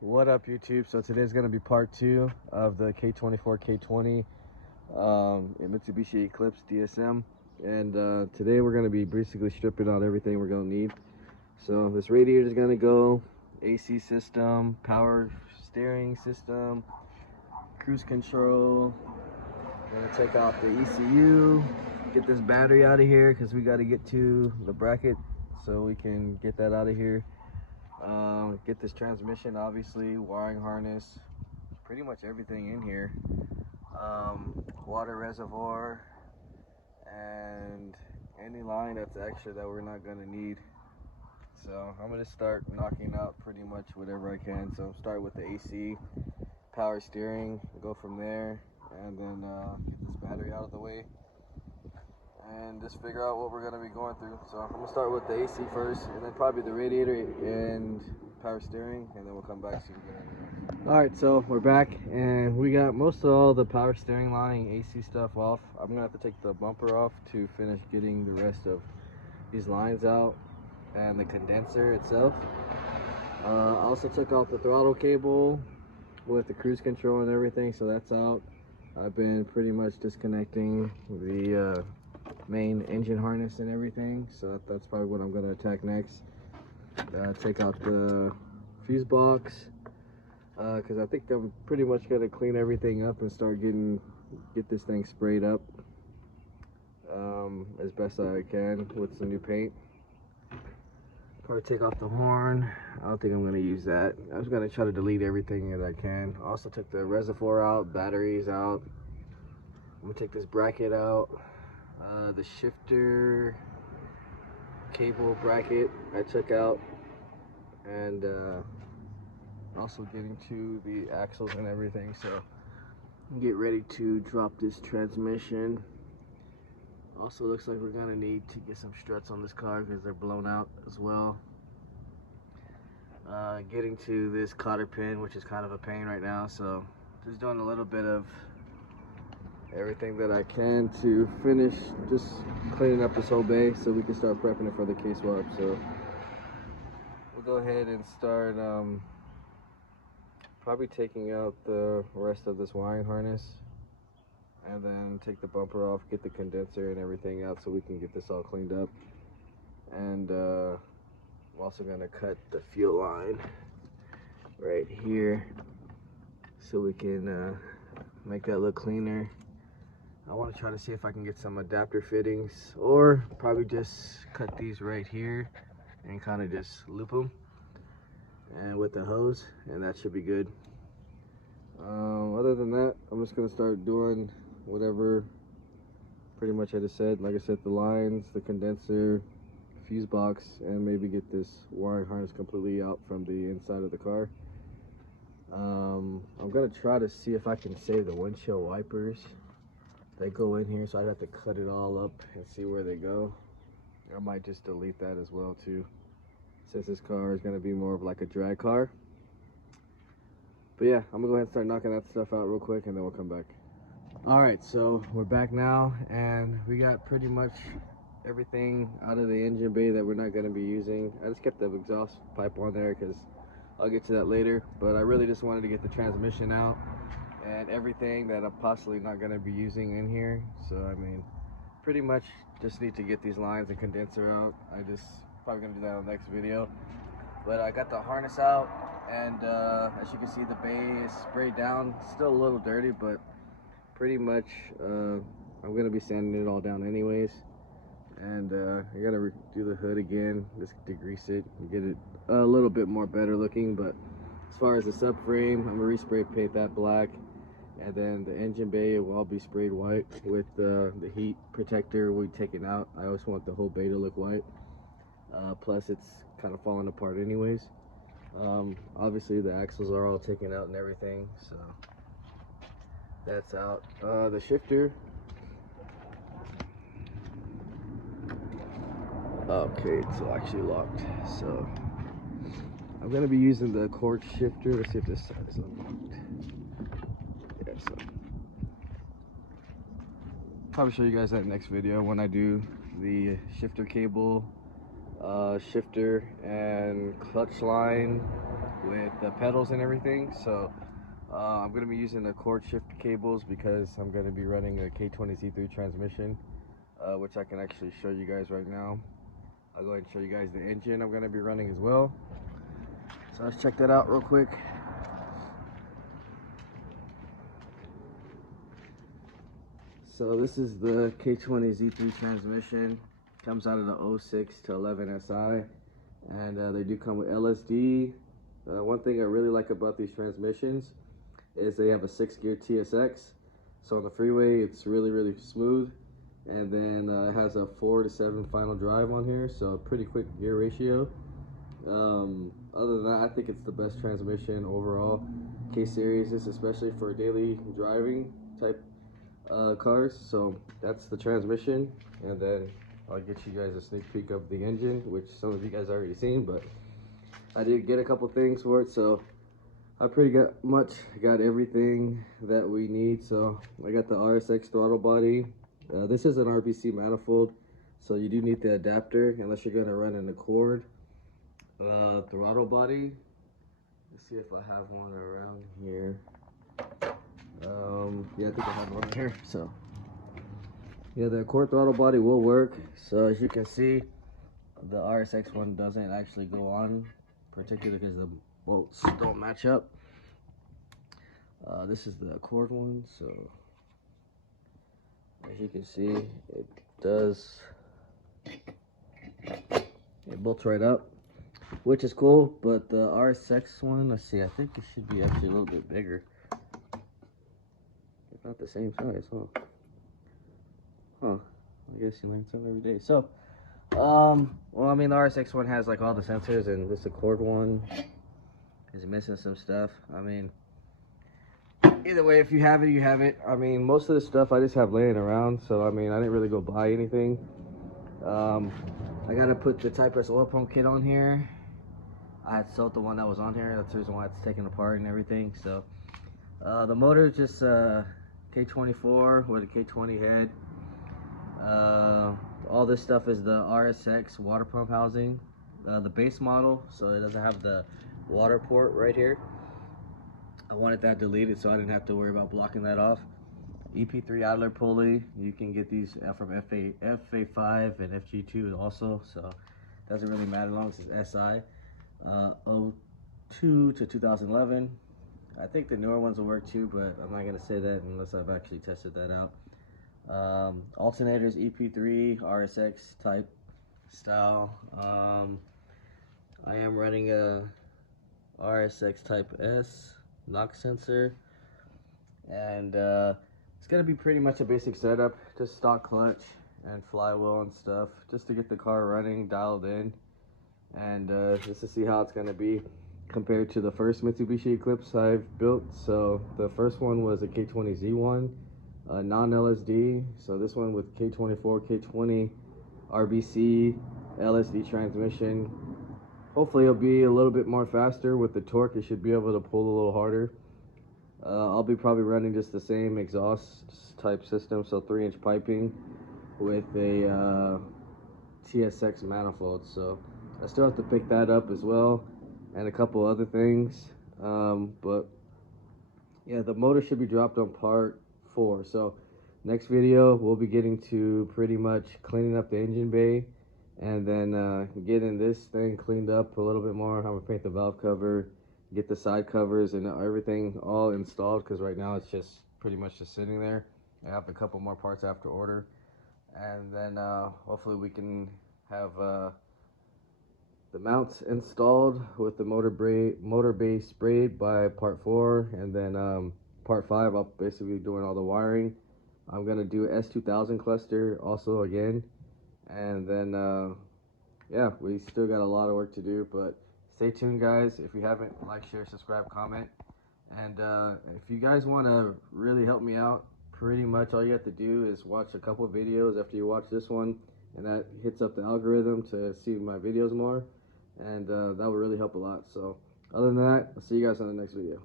What up, YouTube? So today's going to be part 2 of the K24 K20 Mitsubishi Eclipse DSM, and today we're going to be basically stripping out everything we're going to need. So this radiator is going to go, AC system, power steering system, cruise control. We're going to take out the ECU, get this battery out of here because we got to get to the bracket so we can get that out of here. Get this transmission, obviously, wiring harness, pretty much everything in here, water reservoir, and any line that's extra that we're not going to need. So I'm going to start knocking out pretty much whatever I can. So start with the AC, power steering, go from there, and then get this battery out of the way and just figure out what we're going to be going through. So I'm going to start with the AC first, and then probably the radiator and power steering, and then we'll come back so you can get everything. Alright, so we're back, and we got most of all the power steering line, AC stuff off. I'm going to have to take the bumper off to finish getting the rest of these lines out, and the condenser itself. I also took out the throttle cable with the cruise control and everything, so that's out. I've been pretty much disconnecting the main engine harness and everything, so that's probably what I'm going to attack next. Take out the fuse box because I think I'm pretty much going to clean everything up and start get this thing sprayed up as best I can with some new paint. Probably take off the horn. I don't think I'm going to use that. I'm just going to try to delete everything that I can. Also took the reservoir out, batteries out. I'm going to take this bracket out. The shifter cable bracket I took out, and also getting to the axles and everything, so get ready to drop this transmission. Also looks like we're gonna need to get some struts on this car because they're blown out as well. Getting to this cotter pin, which is kind of a pain right now, so just doing a little bit of everything that I can to finish just cleaning up this whole bay so we can start prepping it for the K-swap. So we'll go ahead and start probably taking out the rest of this wiring harness, and then take the bumper off, get the condenser and everything out so we can get this all cleaned up. And I'm also going to cut the fuel line right here so we can make that look cleaner. I want to try to see if I can get some adapter fittings, or probably just cut these right here and kind of just loop them and with the hose, and that should be good. Other than that, I'm just going to start doing whatever pretty much I just said. Like I said, the lines, the condenser, fuse box, and maybe get this wiring harness completely out from the inside of the car. I'm going to try to see if I can save the windshield wipers. They go in here, so I'd have to cut it all up and see where they go. I might just delete that as well too, since this car is going to be more of like a drag car. But yeah, I'm gonna go ahead and start knocking that stuff out real quick, and then we'll come back. All right, so we're back now, and we got pretty much everything out of the engine bay that we're not going to be using. I just kept the exhaust pipe on there because I'll get to that later, but I really just wanted to get the transmission out and everything that I'm possibly not going to be using in here. So I mean, pretty much just need to get these lines and condenser out. I just probably going to do that on the next video. But I got the harness out, and as you can see, the bay is sprayed down. Still a little dirty, but pretty much I'm going to be sanding it all down anyways. And I got to do the hood again, just degrease it and get it a little bit more better looking. But as far as the subframe, I'm going to respray paint that black. And then the engine bay will all be sprayed white with the heat protector we're taking out. I always want the whole bay to look white. Plus it's kind of falling apart anyways. Obviously the axles are all taken out and everything, so that's out. The shifter, okay, it's actually locked, so I'm gonna be using the cork shifter. Let's see if this side is unlocked. Yeah, so probably show you guys that next video when I do the shifter cable, shifter and clutch line with the pedals and everything. So I'm going to be using the cord shift cables because I'm going to be running a K20 Z3 transmission, which I can actually show you guys right now. I'll go ahead and show you guys the engine I'm going to be running as well. So let's check that out real quick. So this is the K20 Z3 transmission. Comes out of the 06 to 11 SI, and they do come with LSD. One thing I really like about these transmissions is they have a 6-gear TSX. So on the freeway, it's really smooth. And then it has a 4 to 7 final drive on here, so pretty quick gear ratio. Other than that, I think it's the best transmission overall. K-Series, this especially for daily driving type cars. So that's the transmission, and then I'll get you guys a sneak peek of the engine, which some of you guys already seen, but I did get a couple things for it, so I pretty much got everything that we need. So I got the RSX throttle body. This is an RBC manifold, so you do need the adapter unless you're gonna run in a cord. Throttle body. Let's see if I have one around here. Yeah, I think I have one here. So yeah, the cord throttle body will work. So as you can see, the RSX one doesn't actually go on, particularly because the bolts don't match up. This is the cord one, so as you can see, it does, it bolts right up, which is cool. But the RSX one, let's see, I think it should be actually a little bit bigger. It's not the same size, huh? I guess you learn something every day. So well, I mean, the RSX one has like all the sensors, and this Accord one is missing some stuff. I mean, either way, if you have it, you have it. I mean, most of the stuff I just have laying around, so I mean, I didn't really go buy anything. I gotta put the Type S oil pump kit on here. I had sold the one that was on here. That's the reason why it's taken apart and everything. So the motor is just K24 with a K20 head. All this stuff is the RSX water pump housing, the base model, so it doesn't have the water port right here. I wanted that deleted so I didn't have to worry about blocking that off. EP3 idler pulley, you can get these from FA5 and FG2 also, so it doesn't really matter as long as it's SI. 02 to 2011. I think the newer ones will work too, but I'm not going to say that unless I've actually tested that out. Alternators EP3 RSX type style. I am running a RSX type S knock sensor, and it's gonna be pretty much a basic setup, just stock clutch and flywheel and stuff, just to get the car running, dialed in, and just to see how it's gonna be compared to the first Mitsubishi Eclipse I've built. So the first one was a K20 Z1. Non-LSD, so this one with K24, K20, RBC, LSD transmission. Hopefully it'll be a little bit more faster with the torque. It should be able to pull a little harder. I'll be probably running just the same exhaust type system, so 3-inch piping with a TSX manifold. So I still have to pick that up as well, and a couple other things. But yeah, the motor should be dropped on part 4. So next video we'll be getting to pretty much cleaning up the engine bay, and then getting this thing cleaned up a little bit more. I'm gonna paint the valve cover, get the side covers and everything all installed, because right now it's just pretty much just sitting there. I have a couple more parts I have to order, and then hopefully we can have the mounts installed with the motor bay sprayed by part 4, and then part 5 I'll basically be doing all the wiring. I'm gonna do S2000 cluster also again, and then yeah, we still got a lot of work to do, but stay tuned guys. If you haven't, like, share, subscribe, comment, and if you guys want to really help me out, pretty much all you have to do is watch a couple videos after you watch this one, and that hits up the algorithm to see my videos more, and that would really help a lot. So other than that, I'll see you guys on the next video.